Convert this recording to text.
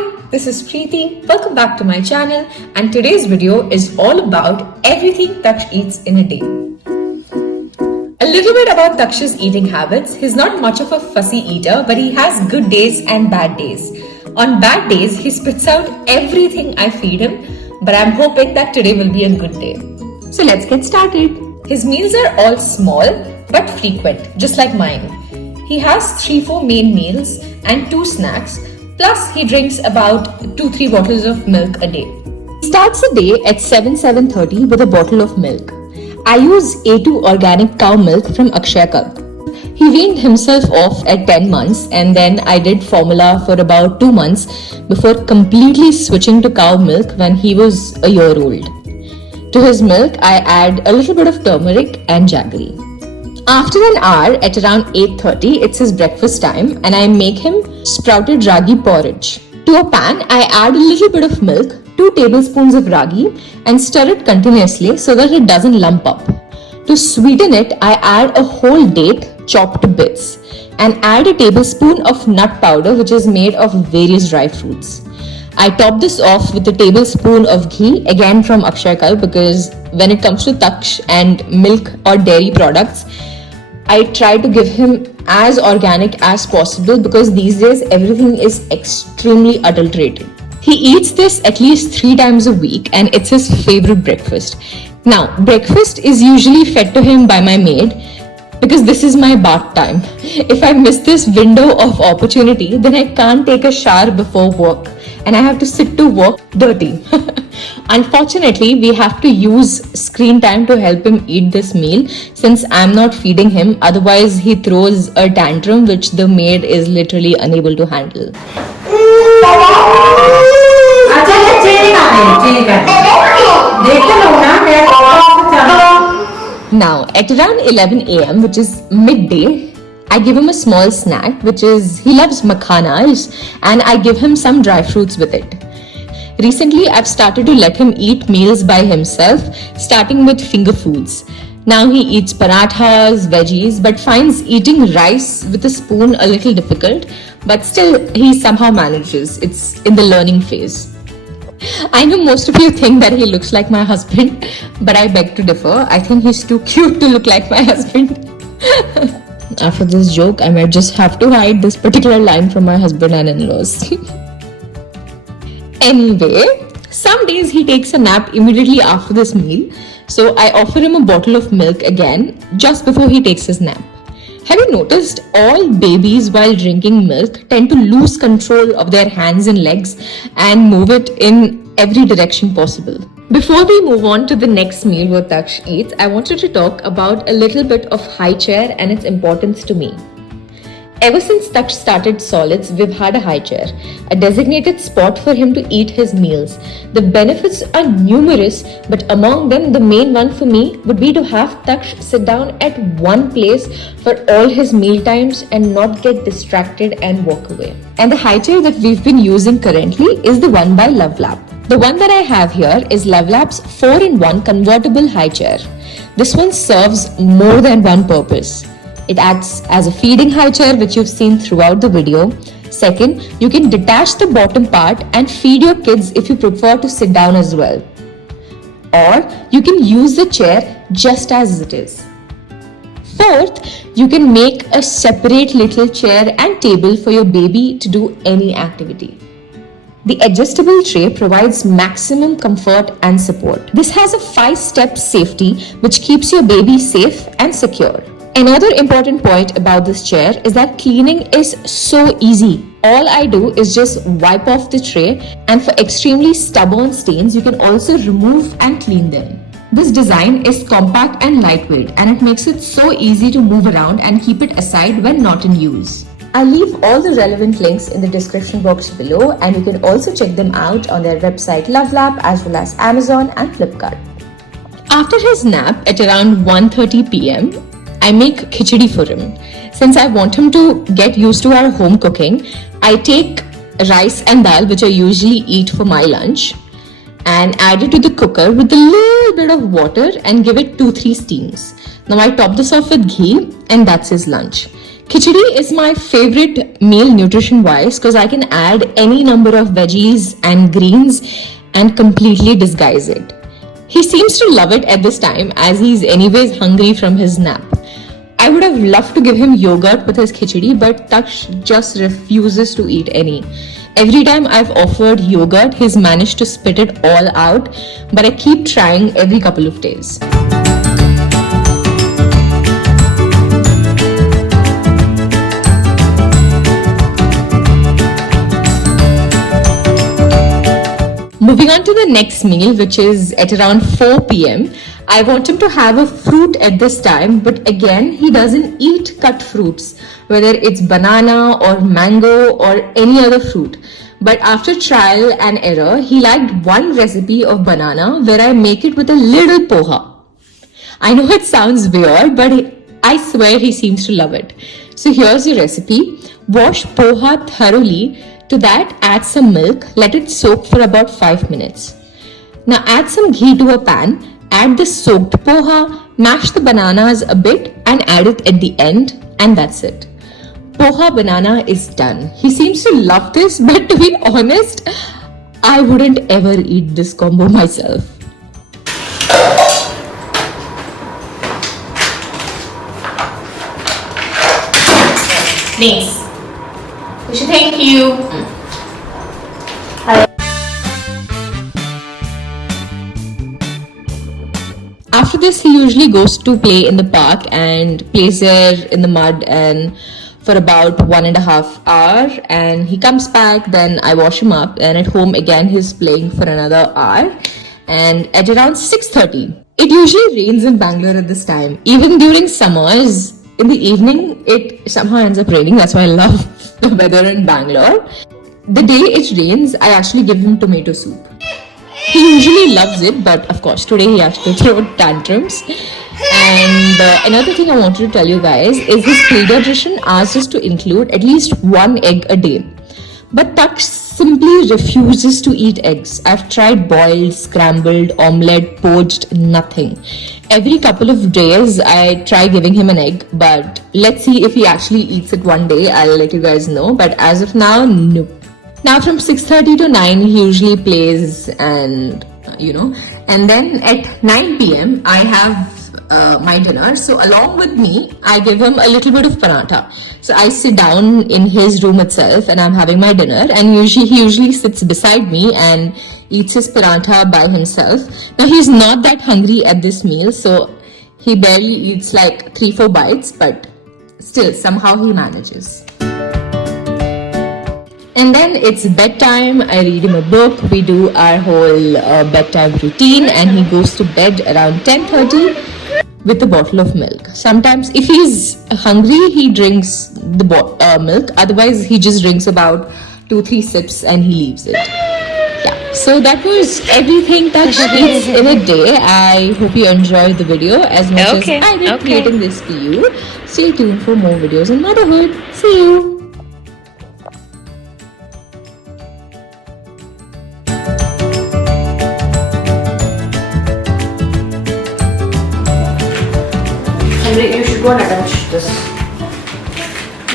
Hi, this is Preeti. Welcome back to my channel, and today's video is all about everything Taksh eats in a day. A little bit about Taksh's eating habits. He's not much of a fussy eater, but he has good days and bad days. On bad days, he spits out everything I feed him, but I'm hoping that today will be a good day. So let's get started. His meals are all small but frequent, just like mine. He has 3-4 main meals and 2 snacks, plus he drinks about 2-3 bottles of milk a day. He starts the day at 7:30 with a bottle of milk. I use A2 organic cow milk from Akshakalp. He weaned himself off at 10 months, and then I did formula for about 2 months before completely switching to cow milk when he was a year old. To his milk, I add a little bit of turmeric and jaggery. After an hour, at around 8:30, it's his breakfast time, and I make him sprouted ragi porridge. To a pan, I add a little bit of milk, 2 tablespoons of ragi, and stir it continuously so that it doesn't lump up. To sweeten it, I add a whole date chopped to bits and add a tablespoon of nut powder, which is made of various dry fruits. I top this off with a tablespoon of ghee, again from Akshakalp, because when it comes to Taksh and milk or dairy products, I try to give him as organic as possible because these days everything is extremely adulterated. He eats this at least 3 times a week, and it's his favorite breakfast. Now, breakfast is usually fed to him by my maid because this is my bath time. If I miss this window of opportunity, then I can't take a shower before work and I have to sit to work dirty. Unfortunately, we have to use screen time to help him eat this meal since I'm not feeding him. Otherwise, he throws a tantrum which the maid is literally unable to handle. Now, at around 11 a.m., which is midday, I give him a small snack, which is, he loves makhanas, and I give him some dry fruits with it. Recently, I've started to let him eat meals by himself, starting with finger foods. Now he eats parathas, veggies, but finds eating rice with a spoon a little difficult, but still he somehow manages. It's in the learning phase. I know most of you think that he looks like my husband, but I beg to differ. I think he's too cute to look like my husband. After this joke, I might just have to hide this particular line from my husband and in-laws. Anyway, some days he takes a nap immediately after this meal, so I offer him a bottle of milk again just before he takes his nap. Have you noticed all babies while drinking milk tend to lose control of their hands and legs and move it in every direction possible? Before we move on to the next meal what Taksh eats, I wanted to talk about a little bit of high chair and its importance to me. Ever since Taksh started solids, we've had a high chair, a designated spot for him to eat his meals. The benefits are numerous, but among them, the main one for me would be to have Taksh sit down at one place for all his meal times and not get distracted and walk away. And the high chair that we've been using currently is the one by Lovelab. The one that I have here is Lovelab's 4-in-1 convertible high chair. This one serves more than one purpose. It acts as a feeding high chair, which you've seen throughout the video. Second, you can detach the bottom part and feed your kids if you prefer to sit down as well. Or you can use the chair just as it is. Fourth, you can make a separate little chair and table for your baby to do any activity. The adjustable tray provides maximum comfort and support. This has a 5-step safety which keeps your baby safe and secure. Another important point about this chair is that cleaning is so easy. All I do is just wipe off the tray, and for extremely stubborn stains, you can also remove and clean them. This design is compact and lightweight, and it makes it so easy to move around and keep it aside when not in use. I'll leave all the relevant links in the description box below, and you can also check them out on their website Lovelab as well as Amazon and Flipkart. After his nap at around 1:30 p.m., I make khichdi for him. Since I want him to get used to our home cooking, I take rice and dal, which I usually eat for my lunch, and add it to the cooker with a little bit of water and give it 2-3 steams. Now I top this off with ghee, and that's his lunch. Khichdi is my favorite meal nutrition wise because I can add any number of veggies and greens and completely disguise it. He seems to love it at this time as he's anyways hungry from his nap. I would have loved to give him yogurt with his khichdi, but Taksh just refuses to eat any. Every time I've offered yogurt, he's managed to spit it all out, but I keep trying every couple of days. Moving on to the next meal, which is at around 4 p.m. I want him to have a fruit at this time, but again, he doesn't eat cut fruits, whether it's banana or mango or any other fruit. But after trial and error, he liked one recipe of banana where I make it with a little poha. I know it sounds weird, but I swear he seems to love it. So here's the recipe. Wash poha thoroughly. To that, add some milk, let it soak for about 5 minutes. Now add some ghee to a pan, add the soaked poha, mash the bananas a bit and add it at the end, and that's it. Poha banana is done. He seems to love this, but to be honest, I wouldn't ever eat this combo myself. Thanks. We should thank you. After this, he usually goes to play in the park and plays there in the mud and for about 1.5 hours, and he comes back, then I wash him up, and at home again he's playing for another hour. And at around 6:30, it usually rains in Bangalore at this time. Even during summers, in the evening, it somehow ends up raining. That's why I love the weather in Bangalore. The day it rains, I actually give him tomato soup. He usually loves it, but of course, today he has to throw tantrums. And another thing I wanted to tell you guys is his pediatrician asked us to include at least 1 egg a day. But Taksh simply refuses to eat eggs. I've tried boiled, scrambled, omelette, poached, nothing. Every couple of days I try giving him an egg, but let's see if he actually eats it one day. I'll let you guys know. But as of now, no. Now from 6:30 to 9 he usually plays and and then at 9 p.m. I have my dinner. So along with me, I give him a little bit of paratha. So I sit down in his room itself and I'm having my dinner, and he usually sits beside me and eats his paratha by himself. Now he's not that hungry at this meal, so he barely eats like 3-4 bites, but still somehow he manages. And then it's bedtime. I read him a book. We do our whole bedtime routine, and he goes to bed around 10:30 with a bottle of milk. Sometimes if he's hungry, he drinks the milk. Otherwise, he just drinks about 2-3 sips and he leaves it. Yeah. So that was everything that eats in a day. I hope you enjoyed the video as much as I did creating this for you. Stay tuned for more videos on motherhood. See you. You should go and attach this.